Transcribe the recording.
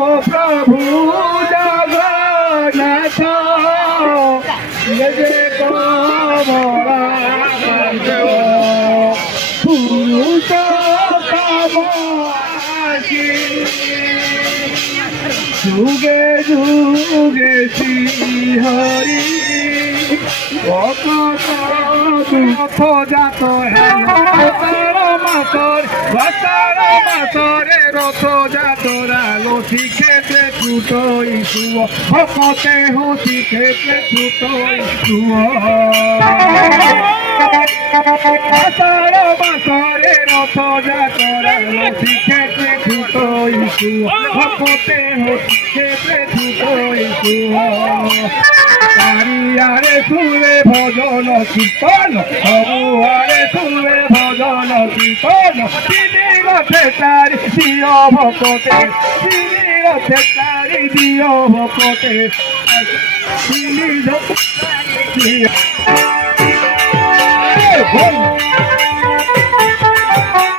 প্রভু জগন্নাথ যে কমলা পুরুষ যুগে যুগে শ্রী হরি রথ জাত মাসরে রথ জাতরা লসি খেতে ছুটোই শুয় ভকতে হসি খেতে ছুটোই শুয় মাসরে রথ জাতরা লসি খেতে ছুটোই শুয় ভকতে হসি খেতে ছুটোই শুয় চারিয়ারে শুনে ভজন কীর্তন ସବୁଆରେ শুনে ভজন কীর্তন তিনি রথে তারি দিও ভকতে তিনি রথে তারি দিও ভকতে তিনি রথে তারি দিও